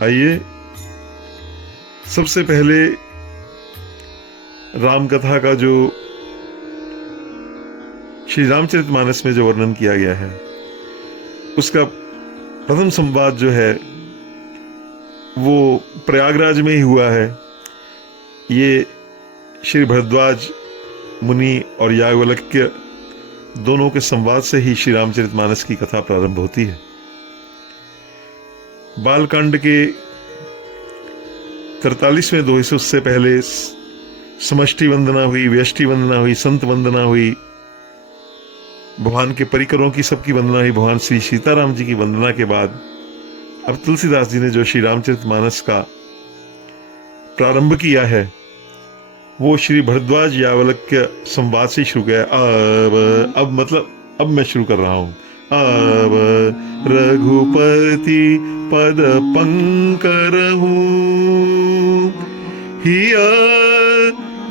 आइए सबसे पहले राम कथा का जो श्री रामचरितमानस में जो वर्णन किया गया है उसका प्रथम संवाद जो है वो प्रयागराज में ही हुआ है। ये श्री भरद्वाज मुनि और याज्ञवल्क्य दोनों के संवाद से ही श्री रामचरितमानस की कथा प्रारंभ होती है। बालकांड के 43वें दोहे से उससे पहले समष्टि वंदना हुई, व्यष्टि वंदना हुई, संत वंदना हुई, भगवान के परिकरों की सबकी वंदना हुई, भगवान श्री सीताराम जी की वंदना के बाद अब तुलसीदास जी ने जो श्री रामचरितमानस का प्रारंभ किया है वो श्री भरद्वाज याज्ञवल्क्य संवाद से शुरू किया। अब मैं शुरू कर रहा हूं। अब रघुपति पद पंकरहु हिय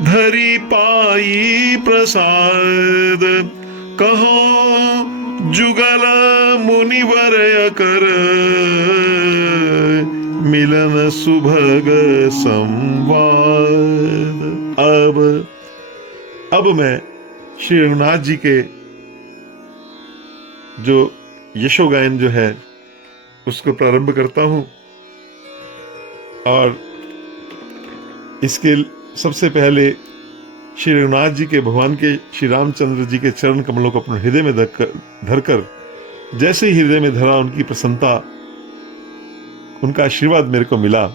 धरि पाई प्रसाद, कहो जुगल मुनिवर कर, मिलन सुभग संवाद। अब मैं श्री रघुनाथ जी के जो यशोगायन जो है उसको प्रारंभ करता हूं और इसके सबसे पहले श्री रघुनाथ जी के, भगवान के श्री रामचंद्र जी के चरण कमलों को अपने हृदय में धरकर जैसे ही हृदय में धरा उनकी प्रसन्नता, उनका आशीर्वाद मेरे को मिला।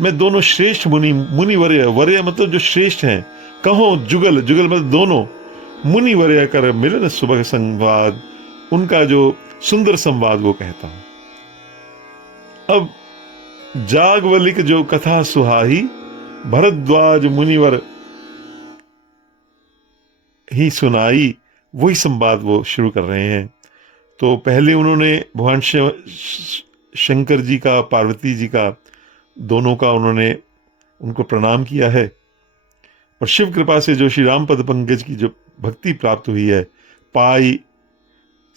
मैं दोनों श्रेष्ठ मुनि वर्य मतलब जो श्रेष्ठ हैं, कहो जुगल मतलब दोनों, मुनि वर्य कर मिलन सुबह संवाद, उनका जो सुंदर संवाद वो कहता हूं। अब याज्ञवल्क्य जो कथा सुहाई, भरद्वाज मुनिवर ही सुनाई, वही संवाद वो शुरू कर रहे हैं। तो पहले उन्होंने भगवान शंकर जी का, पार्वती जी का, दोनों का उन्होंने उनको प्रणाम किया है और शिव कृपा से जो श्री राम पद पंकज की जो भक्ति प्राप्त हुई है, पाई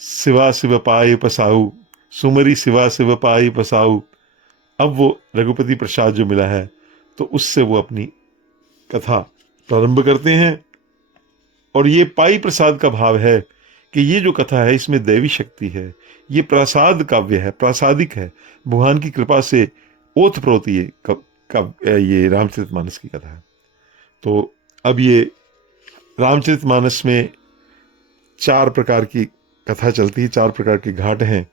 शिवा शिव पाई पसाऊ, सुमरी शिवा शिव पाई पसाऊ, अब वो रघुपति प्रसाद जो मिला है तो उससे वो अपनी कथा प्रारंभ करते हैं। और ये पाई प्रसाद का भाव है कि ये जो कथा है इसमें दैवी शक्ति है, ये प्रसाद काव्य है, प्रासादिक है, भगवान की कृपा से ओतप्रोत ये रामचरितमानस की कथा है। तो अब ये रामचरितमानस में 4 प्रकार की कथा चलती है, 4 प्रकार के घाट हैं।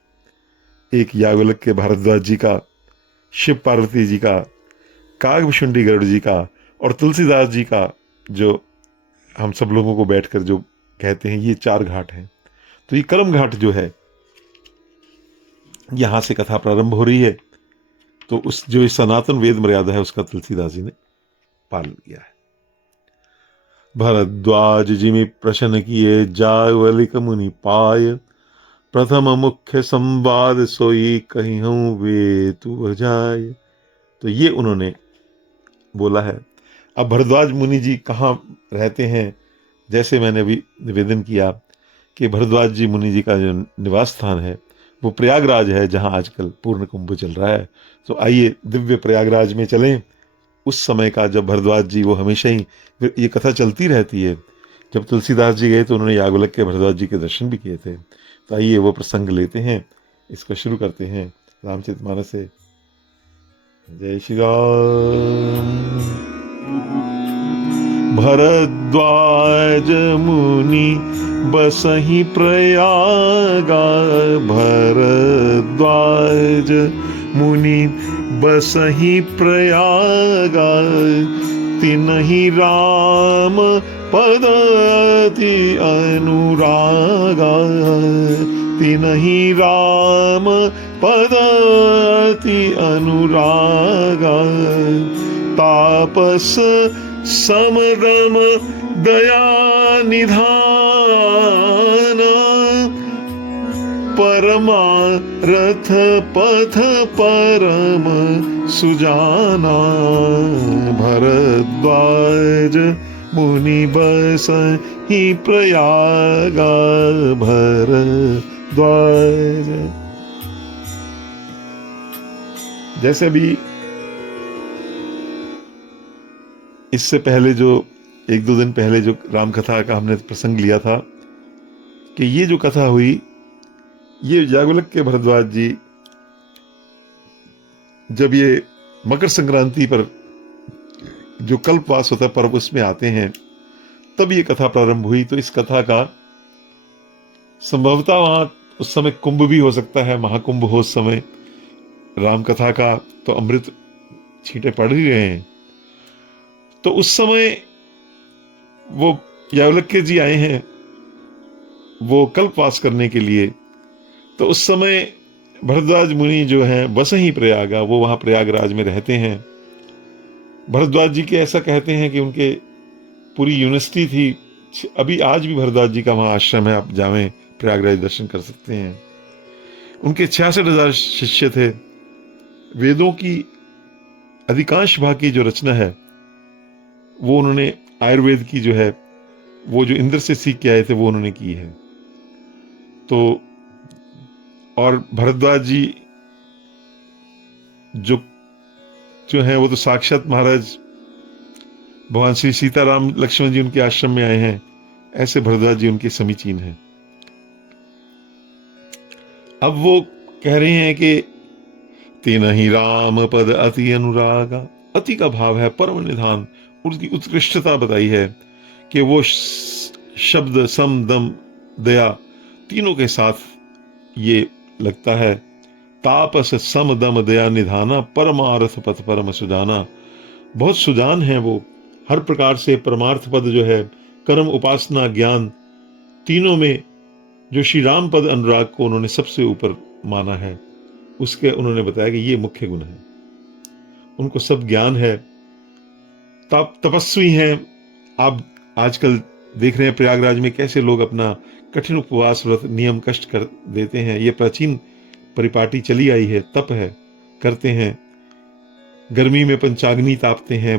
एक याज्ञवल्क्य भारद्वाज जी का, शिव पार्वती जी का, कागभुषुंडी गरुड़ जी का और तुलसीदास जी का, जो हम सब लोगों को बैठकर जो कहते हैं, ये 4 घाट हैं। तो ये कर्म घाट जो है, यहां से कथा प्रारंभ हो रही है। तो उस जो सनातन वेद मर्यादा है उसका तुलसीदास जी ने पालन किया है। भरद्वाज जिमि प्रश्न किए, याज्ञवल्क्य मुनि पाय, प्रथम मुख्य संवाद सोई कहिहूं वे तू जाय। तो ये उन्होंने बोला है। अब भरद्वाज मुनि जी कहाँ रहते हैं, जैसे मैंने अभी निवेदन किया कि भरद्वाज जी मुनि जी का जो निवास स्थान है वो प्रयागराज है, जहाँ आजकल पूर्ण कुंभ चल रहा है। तो आइए दिव्य प्रयागराज में चलें, उस समय का जब भरद्वाज जी, वो हमेशा ही ये कथा चलती रहती है। जब तुलसीदास जी गए तो उन्होंने याज्ञवल्क्य भरद्वाज जी के दर्शन भी किए थे। तो आइए वो प्रसंग लेते हैं, इसको शुरू करते हैं रामचरितमानस से। जय श्री राम। भरद्वाज मुनि बसहि प्रयागा, भरद्वाज मुनि बसहि प्रयागा, तिनहि राम पदति अनुरागा, तिनहि राम पदति अनुरागा, तापस समदम दया निधान, परमारथ पथ परम सुजाना, भरद्वाज मुनि बसहि प्रयागा, भरद्वाज। जैसे भी इससे पहले जो एक दो दिन पहले जो राम कथा का हमने प्रसंग लिया था कि ये जो कथा हुई, ये याज्ञवल्क्य के भरद्वाज जी जब ये मकर संक्रांति पर जो कल्पवास होता है पर्व उसमें आते हैं, तब ये कथा प्रारंभ हुई। तो इस कथा का संभवतः वहां उस समय कुंभ भी हो सकता है, महाकुंभ हो उस समय राम कथा का, तो अमृत छींटे पड़ ही रहे हैं। तो उस समय वो याज्ञवल्क्य जी आए हैं वो कल्पवास करने के लिए। तो उस समय भरद्वाज मुनि जो हैं वसहीं प्रयागा, वो वहां प्रयागराज में रहते हैं। भरद्वाज जी के ऐसा कहते हैं कि उनके पूरी यूनिवर्सिटी थी, अभी आज भी भरद्वाज जी का वहां आश्रम है, आप जावें प्रयागराज दर्शन कर सकते हैं। उनके 66,000 शिष्य थे। वेदों की अधिकांश भाग की जो रचना है वो उन्होंने, आयुर्वेद की जो है वो जो इंद्र से सीख के आए थे वो उन्होंने की है। तो और भरद्वाज जी जो जो है वो तो साक्षात महाराज भगवान श्री सीताराम लक्ष्मण जी उनके आश्रम में आए हैं, ऐसे भरद्वाज जी उनके समीचीन हैं। अब वो कह रहे हैं कि तेना ही राम पद अति अनुरागा, अति का भाव है परम निधान, उसकी उत्कृष्टता बताई है कि वो शब्द सम दम दया तीनों के साथ ये लगता है। तापस सम दम दया निधाना, परमार्थ पथ परम सुजाना। बहुत सुजान है वो, हर प्रकार से परमार्थ पद जो है, कर्म उपासना ज्ञान तीनों में जो श्री राम पद अनुराग को उन्होंने सबसे ऊपर माना है, उसके उन्होंने बताया कि ये मुख्य गुण है। उनको सब ज्ञान है, तपस्वी हैं। आप आजकल देख रहे हैं प्रयागराज में कैसे लोग अपना कठिन उपवास व्रत नियम कष्ट कर देते हैं। ये प्राचीन परिपाटी चली आई है, तप है, करते हैं। गर्मी में पंचाग्नि तापते हैं,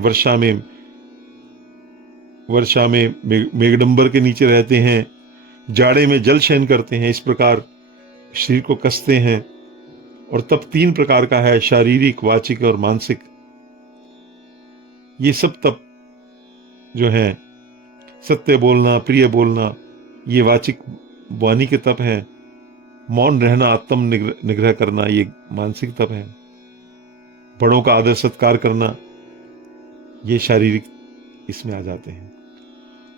वर्षा में मेघडंबर के नीचे रहते हैं, जाड़े में जल शयन करते हैं। इस प्रकार शरीर को कसते हैं। और तप 3 प्रकार का है, शारीरिक, वाचिक और मानसिक। ये सब तप जो है, सत्य बोलना, प्रिय बोलना, ये वाचिक वाणी के तप है। मौन रहना, आत्म निग्रह करना, ये मानसिक तप है। बड़ों का आदर सत्कार करना, ये शारीरिक इसमें आ जाते हैं।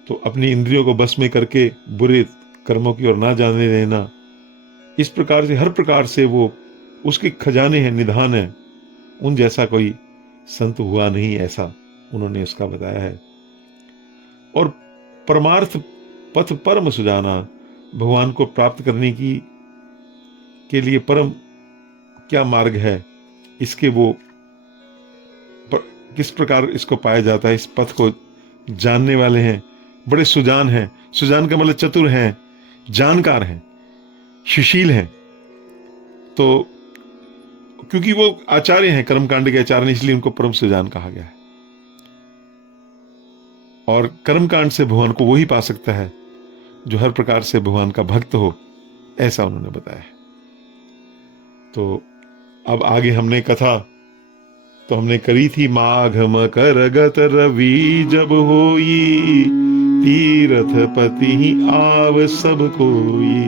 तो अपनी इंद्रियों को बस में करके बुरे कर्मों की ओर ना जाने देना, इस प्रकार से हर प्रकार से वो उसके खजाने हैं, निधान है। उन जैसा कोई संत हुआ नहीं, ऐसा उन्होंने उसका बताया है। और परमार्थ पथ परम सुजाना, भगवान को प्राप्त करने के लिए परम क्या मार्ग है, इसके वो किस प्रकार इसको पाया जाता है, इस पथ को जानने वाले हैं, बड़े सुजान हैं। सुजान का मतलब चतुर हैं, जानकार हैं, सुशील हैं। तो क्योंकि वो आचार्य हैं, कर्मकांड के आचार्य, इसलिए उनको परम सुजान कहा गया है। और कर्मकांड से भगवान को वही पा सकता है जो हर प्रकार से भगवान का भक्त हो, ऐसा उन्होंने बताया है। तो अब आगे हमने कथा तो हमने करी थी, माघ मकर गत रवि जब होई, तीरथ पति ही आव सब कोई,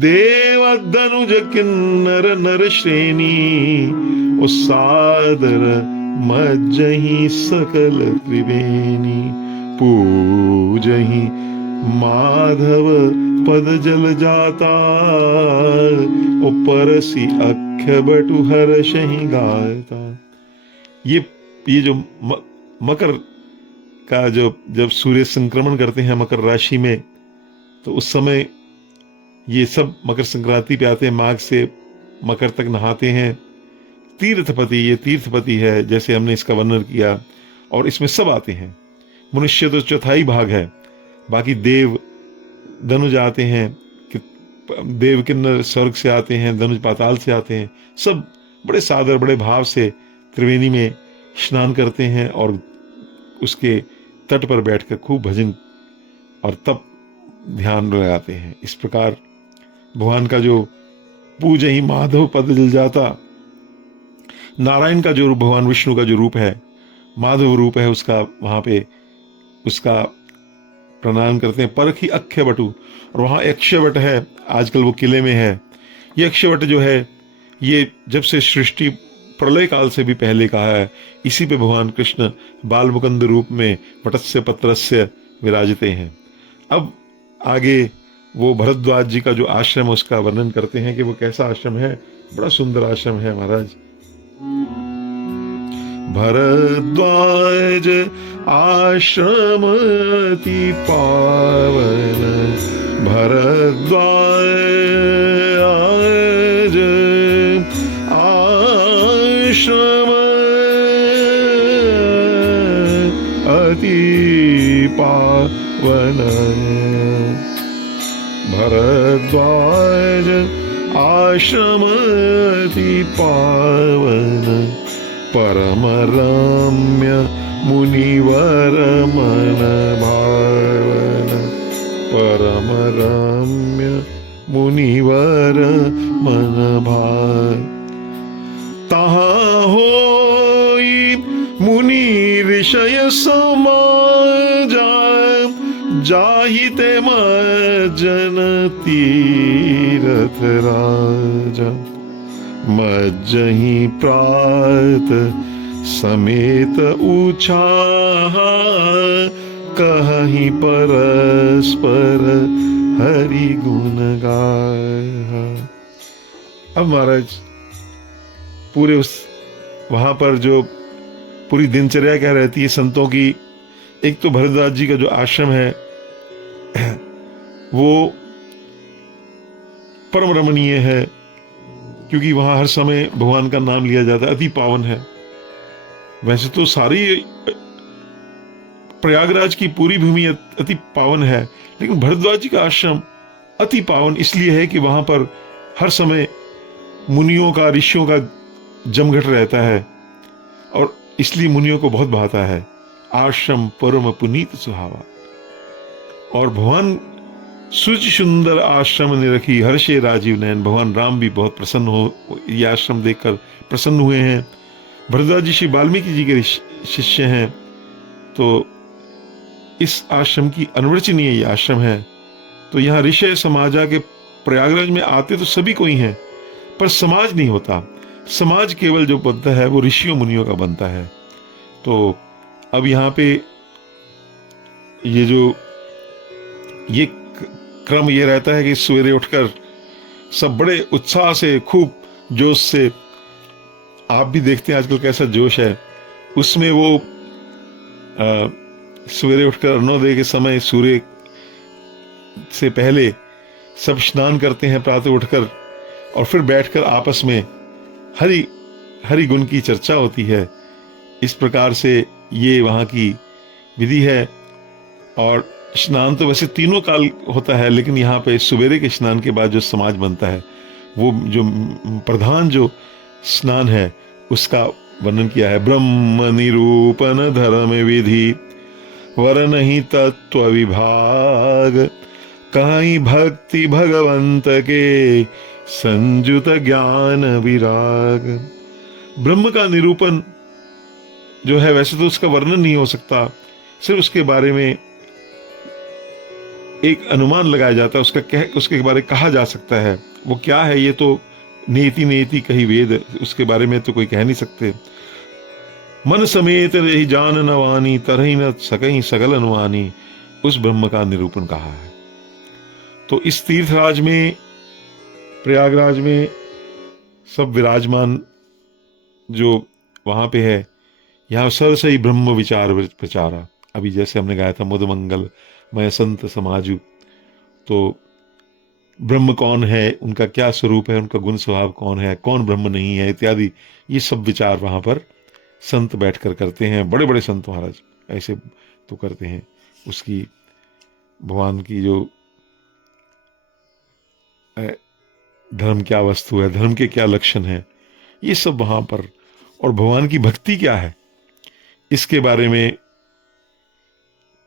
देव धनुज किन्नर नर श्रेणी, सादर मज्जहि सकल त्रिवेणी, पूजहि माधव पद जल जाता, परसी अख्य बटु हर्षहि गाता। ये जो मकर का जब सूर्य संक्रमण करते हैं मकर राशि में, तो उस समय ये सब मकर संक्रांति पे आते हैं, माघ से मकर तक नहाते हैं। तीर्थपति, ये तीर्थपति है, जैसे हमने इसका वर्णन किया। और इसमें सब आते हैं, मनुष्य तो चौथाई भाग है, बाकी देव धनुज आते हैं, देव किन्नर स्वर्ग से आते हैं, धनुज पाताल से आते हैं। सब बड़े सादर बड़े भाव से त्रिवेणी में स्नान करते हैं और उसके तट पर बैठकर खूब भजन और तप ध्यान लगाते हैं। इस प्रकार भगवान का जो पूजहि माधव पद जल जाता, नारायण का जो रूप, भगवान विष्णु का जो रूप है, माधव रूप है, उसका वहाँ पे उसका प्रणाम करते हैं। परखी अक्षय वटु, और वहाँ अक्षय वट है, आजकल वो किले में है। ये अक्षय वट जो है, ये जब से सृष्टि प्रलय काल से भी पहले का है। इसी पे भगवान कृष्ण बाल मुकुंद रूप में वटस्य पत्रस्य विराजते हैं। अब आगे वो भरद्वाज जी का जो आश्रम है उसका वर्णन करते हैं कि वो कैसा आश्रम है। बड़ा सुंदर आश्रम है महाराज। भरद्वाज आश्रम अति पावन, भरद्वाज आश्रम अति पावन, भरद्वाज आश्रम अति पावन, परम रम्य मुनिवर मन भावन, परम रम्य मुनिवर मन भावन। तहाँ होई मुनि ऋषय समाजा, जाहिते मज्जन तीरथ राजा, मज्जहि प्रात समेत उछाहा, कहि परस्पर हरि गुण गाहा। अब महाराज पूरे उस वहां पर जो पूरी दिनचर्या क्या रहती है संतों की, एक तो भरद्वाज जी का जो आश्रम है वो परम रमणीय है, क्योंकि वहां हर समय भगवान का नाम लिया जाता है, अति पावन है। वैसे तो सारी प्रयागराज की पूरी भूमि अति पावन है, लेकिन भरद्वाज जी का आश्रम अति पावन इसलिए है कि वहां पर हर समय मुनियों का, ऋषियों का जमघट रहता है, और इसलिए मुनियों को बहुत भाता है। आश्रम परम पुनीत सुहावा। और भगवान सूच सुंदर आश्रम ने रखी, हर्षे राजीव नयन। भगवान राम भी बहुत प्रसन्न हो, ये आश्रम देखकर प्रसन्न हुए हैं। भरद्वाज जी श्री वाल्मीकि जी के शिष्य हैं, तो इस आश्रम की अनुवर्चनीय ये आश्रम है। तो यहाँ ऋषि समाजा के प्रयागराज में आते तो सभी कोई हैं, पर समाज नहीं होता। समाज केवल जो बनता है वो ऋषियों मुनियों का बनता है। तो अब यहाँ पे ये क्रम ये रहता है कि सवेरे उठकर सब बड़े उत्साह से, खूब जोश से, आप भी देखते हैं आजकल कैसा जोश है, उसमें वो सवेरे उठकर अरुणोदय के समय, सूर्य से पहले सब स्नान करते हैं प्रातः उठकर, और फिर बैठकर आपस में हरि गुण की चर्चा होती है। इस प्रकार से ये वहाँ की विधि है। और स्नान तो वैसे तीनों काल होता है, लेकिन यहाँ पे सवेरे के स्नान के बाद जो समाज बनता है, वो जो प्रधान जो स्नान है उसका वर्णन किया है। ब्रह्म निरूपण धर्म विधि, वरन ही तत्व विभाग, कहीं भक्ति भगवंत के, संजुत ज्ञान विराग। ब्रह्म का निरूपण जो है, वैसे तो उसका वर्णन नहीं हो सकता, सिर्फ उसके बारे में एक अनुमान लगाया जाता है, उसके बारे में कहा जा सकता है। वो क्या है, ये तो नेति नेति कही वेद, उसके बारे में तो कोई कह नहीं सकते। मन समेत रही जान नवानी, तरही न सकहीं सगल अनुवानी, उस ब्रह्म का निरूपण कहा है। तो इस तीर्थराज में, प्रयागराज में सब विराजमान जो वहां पे है, यहाँ सरस ही ब्रह्म विचार प्रचारा। अभी जैसे हमने गाया था मुद मंगल मैं संत समाजू, तो ब्रह्म कौन है, उनका क्या स्वरूप है, उनका गुण स्वभाव कौन है, कौन ब्रह्म नहीं है, इत्यादि ये सब विचार वहां पर संत बैठकर करते हैं। बड़े बड़े संत महाराज ऐसे तो करते हैं। उसकी भगवान की जो धर्म क्या वस्तु है, धर्म के क्या लक्षण है, ये सब वहां पर, और भगवान की भक्ति क्या है, इसके बारे में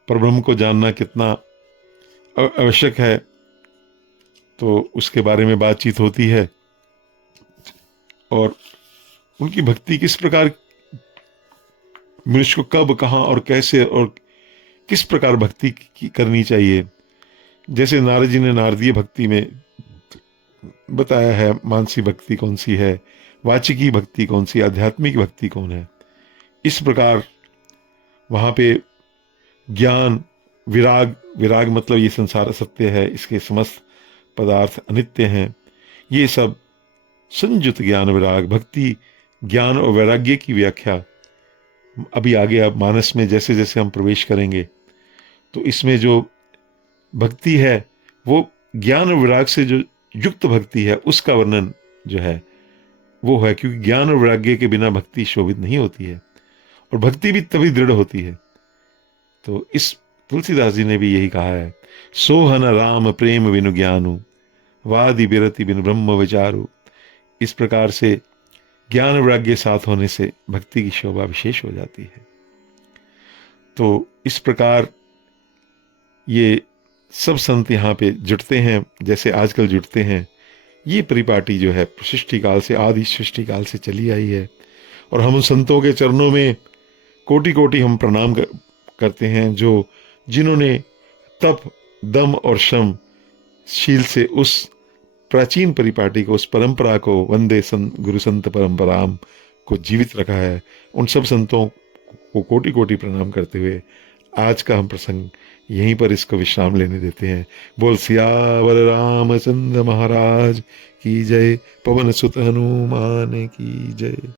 परब्रह्म को जानना कितना आवश्यक है, तो उसके बारे में बातचीत होती है। और उनकी भक्ति किस प्रकार, मनुष्य को कब, कहाँ और कैसे और किस प्रकार भक्ति करनी चाहिए। जैसे नारद जी ने नारदीय भक्ति में बताया है मानसी भक्ति कौन सी है, वाचिकी भक्ति कौन सी, आध्यात्मिक भक्ति कौन है। इस प्रकार वहां पे ज्ञान, विराग, विराग मतलब ये संसार असत्य है, इसके समस्त पदार्थ अनित्य हैं, ये सब संयुक्त ज्ञान विराग भक्ति, ज्ञान और वैराग्य की व्याख्या अभी आगे अब मानस में जैसे जैसे हम प्रवेश करेंगे तो इसमें जो भक्ति है वो ज्ञान और विराग से जो युक्त भक्ति है उसका वर्णन जो है वो है, क्योंकि ज्ञान और वैराग्य के बिना भक्ति शोभित नहीं होती है और भक्ति भी तभी दृढ़ होती है। तो इस तुलसीदास जी ने भी यही कहा है, सोहन राम प्रेम बिनु ज्ञानु, वादि विरति बिनु ब्रह्म विचारु। इस प्रकार से ज्ञान वैराग्य साथ होने से भक्ति की शोभा विशेष हो जाती है। तो इस प्रकार ये सब संत यहाँ पे जुटते हैं जैसे आजकल जुटते हैं। ये परिपाटी जो है सृष्टि काल से, आदि सृष्टि काल से चली आई है और हम उन संतों के चरणों में कोटि कोटि हम प्रणाम करते हैं जो जिन्होंने तप, दम और श्रम शील से उस प्राचीन परिपाटी को, उस परंपरा को, वंदे गुरु संत परंपराम को जीवित रखा है। उन सब संतों को कोटि कोटि प्रणाम करते हुए आज का हम प्रसंग यहीं पर इसको विश्राम लेने देते हैं। बोल सियावर रामचंद्र महाराज की जय, पवन सुत हनुमान की जय।